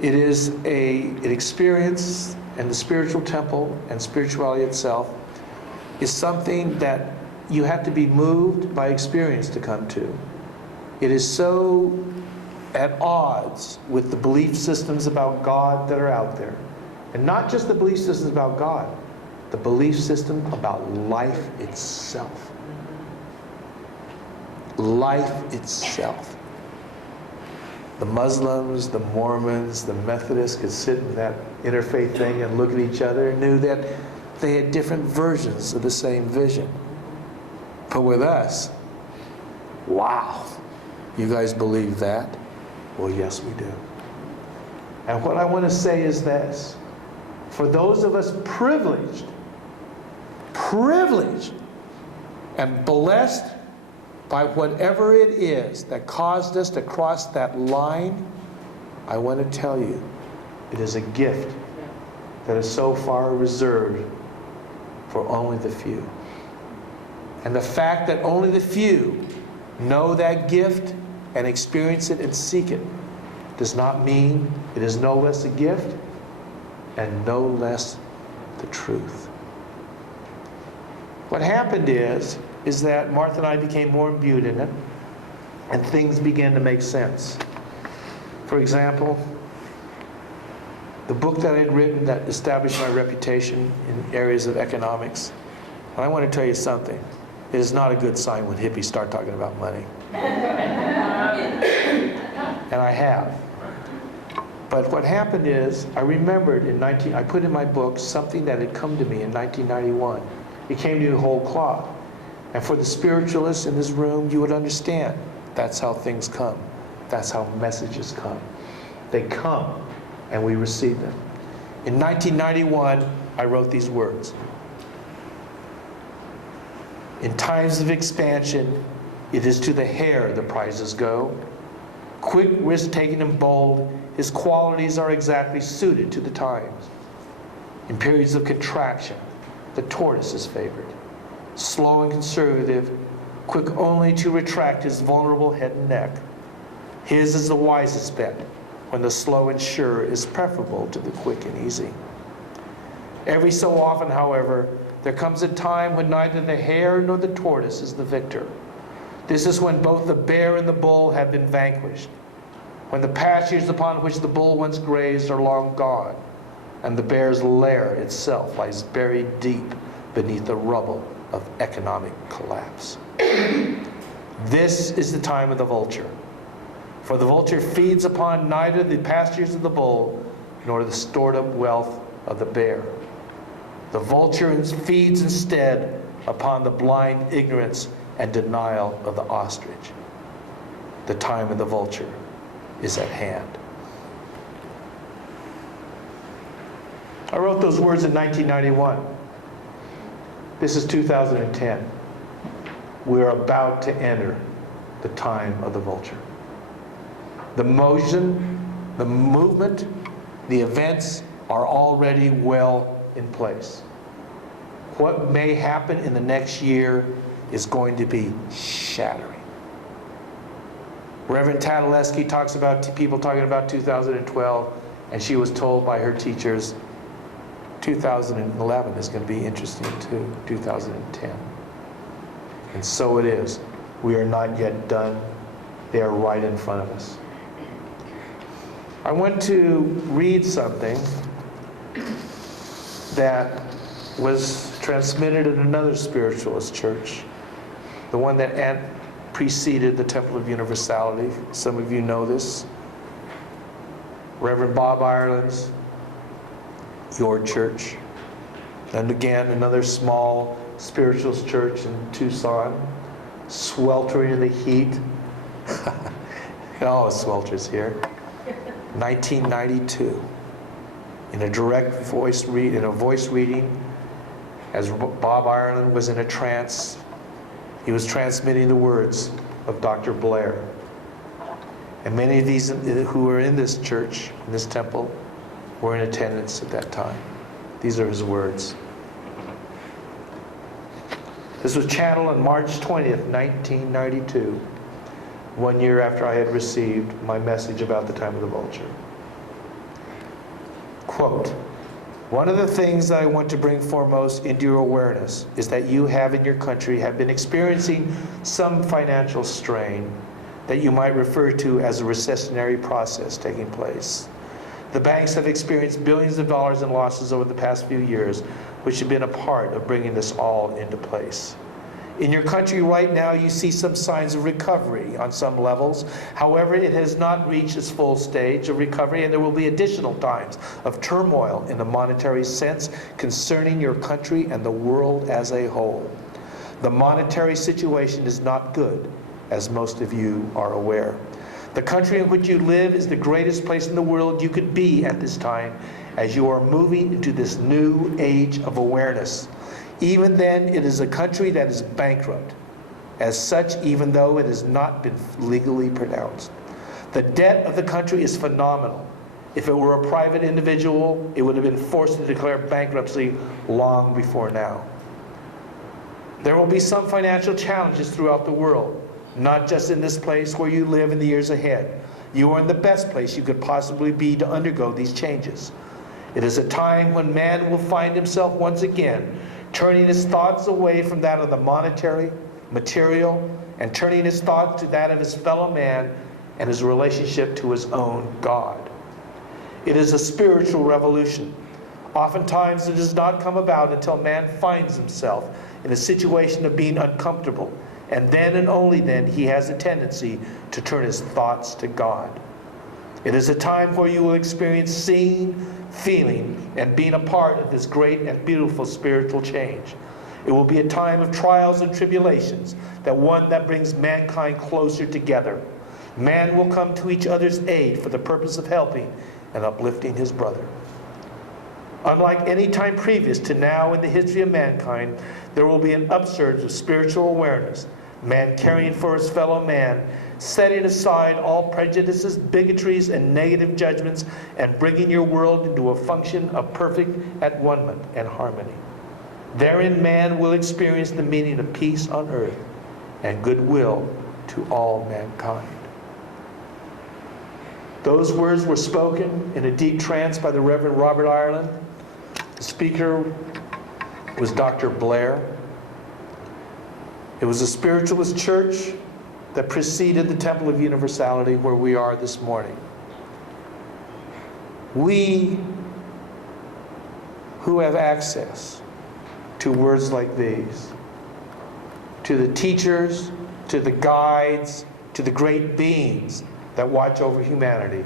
It is an experience, and the spiritual temple and spirituality itself is something that you have to be moved by experience to come to. It is so at odds with the belief systems about God that are out there. And not just the belief systems about God, the belief system about life itself. Life itself. The Muslims, the Mormons, the Methodists could sit in that interfaith thing and look at each other and knew that they had different versions of the same vision. But with us, wow, you guys believe that? Well, yes, we do. And what I want to say is this. For those of us privileged and blessed by whatever it is that caused us to cross that line, I want to tell you, it is a gift that is so far reserved for only the few. And the fact that only the few know that gift and experience it and seek it does not mean it is no less a gift and no less the truth. What happened is that Martha and I became more imbued in it, and things began to make sense. For example, the book that I had written that established my reputation in areas of economics, and I want to tell you something. It is not a good sign when hippies start talking about money. And I have. But what happened is, I remembered I put in my book something that had come to me in 1991. It came to me whole cloth. And for the spiritualists in this room, you would understand. That's how things come. That's how messages come. They come, and we receive them. In 1991, I wrote these words. In times of expansion, it is to the hare the prizes go. Quick, risk-taking, and bold, his qualities are exactly suited to the times. In periods of contraction, the tortoise is favored. Slow and conservative, quick only to retract his vulnerable head and neck. His is the wisest bet, when the slow and sure is preferable to the quick and easy. Every so often, however, there comes a time when neither the hare nor the tortoise is the victor. This is when both the bear and the bull have been vanquished, when the pastures upon which the bull once grazed are long gone, and the bear's lair itself lies buried deep beneath the rubble of economic collapse. This is the time of the vulture. For the vulture feeds upon neither the pastures of the bull nor the stored up wealth of the bear. The vulture feeds instead upon the blind ignorance and denial of the ostrich. The time of the vulture is at hand. I wrote those words in 1991. This is 2010. We're about to enter the time of the vulture. The motion, the movement, the events are already well in place. What may happen in the next year is going to be shattering. Reverend Tadalesky talks about people talking about 2012, and she was told by her teachers 2011 is going to be interesting too, 2010. And so it is. We are not yet done. They are right in front of us. I want to read something that was transmitted in another spiritualist church, the one that preceded the Temple of Universality. Some of you know this. Reverend Bob Ireland's, your church. And again, another small spiritualist church in Tucson, sweltering in the heat. Oh, it swelters here. 1992. In a direct voice reading, as Bob Ireland was in a trance, he was transmitting the words of Dr. Blair. And many of these who were in this church, in this temple, were in attendance at that time. These are his words. This was channeled on March 20th, 1992, 1 year after I had received my message about the time of the vulture. Quote, "One of the things that I want to bring foremost into your awareness is that you have in your country have been experiencing some financial strain that you might refer to as a recessionary process taking place. The banks have experienced billions of dollars in losses over the past few years, which have been a part of bringing this all into place. In your country right now, you see some signs of recovery on some levels. However, it has not reached its full stage of recovery, and there will be additional times of turmoil in the monetary sense concerning your country and the world as a whole. The monetary situation is not good, as most of you are aware. The country in which you live is the greatest place in the world you could be at this time, as you are moving into this new age of awareness. Even then, it is a country that is bankrupt. As such, even though it has not been legally pronounced. The debt of the country is phenomenal. If it were a private individual, it would have been forced to declare bankruptcy long before now. There will be some financial challenges throughout the world, not just in this place where you live in the years ahead. You are in the best place you could possibly be to undergo these changes. It is a time when man will find himself once again turning his thoughts away from that of the monetary, material, and turning his thoughts to that of his fellow man and his relationship to his own God. It is a spiritual revolution. Oftentimes it does not come about until man finds himself in a situation of being uncomfortable, and then and only then he has a tendency to turn his thoughts to God. It is a time where you will experience seeing, feeling, and being a part of this great and beautiful spiritual change. It will be a time of trials and tribulations, one that brings mankind closer together. Man will come to each other's aid for the purpose of helping and uplifting his brother. Unlike any time previous to now in the history of mankind, there will be an upsurge of spiritual awareness, man caring for his fellow man, setting aside all prejudices, bigotries, and negative judgments, and bringing your world into a function of perfect at-one-ment and harmony. Therein man will experience the meaning of peace on earth and goodwill to all mankind." Those words were spoken in a deep trance by the Reverend Robert Ireland. The speaker was Dr. Blair. It was a spiritualist church that preceded the Temple of Universality where we are this morning. We who have access to words like these, to the teachers, to the guides, to the great beings that watch over humanity,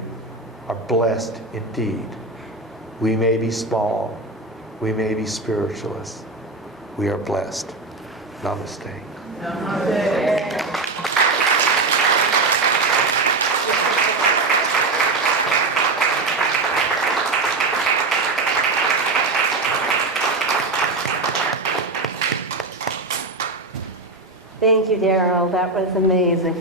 are blessed indeed. We may be small, we may be spiritualists, we are blessed. Namaste. Namaste. Thank you, Darryl. That was amazing.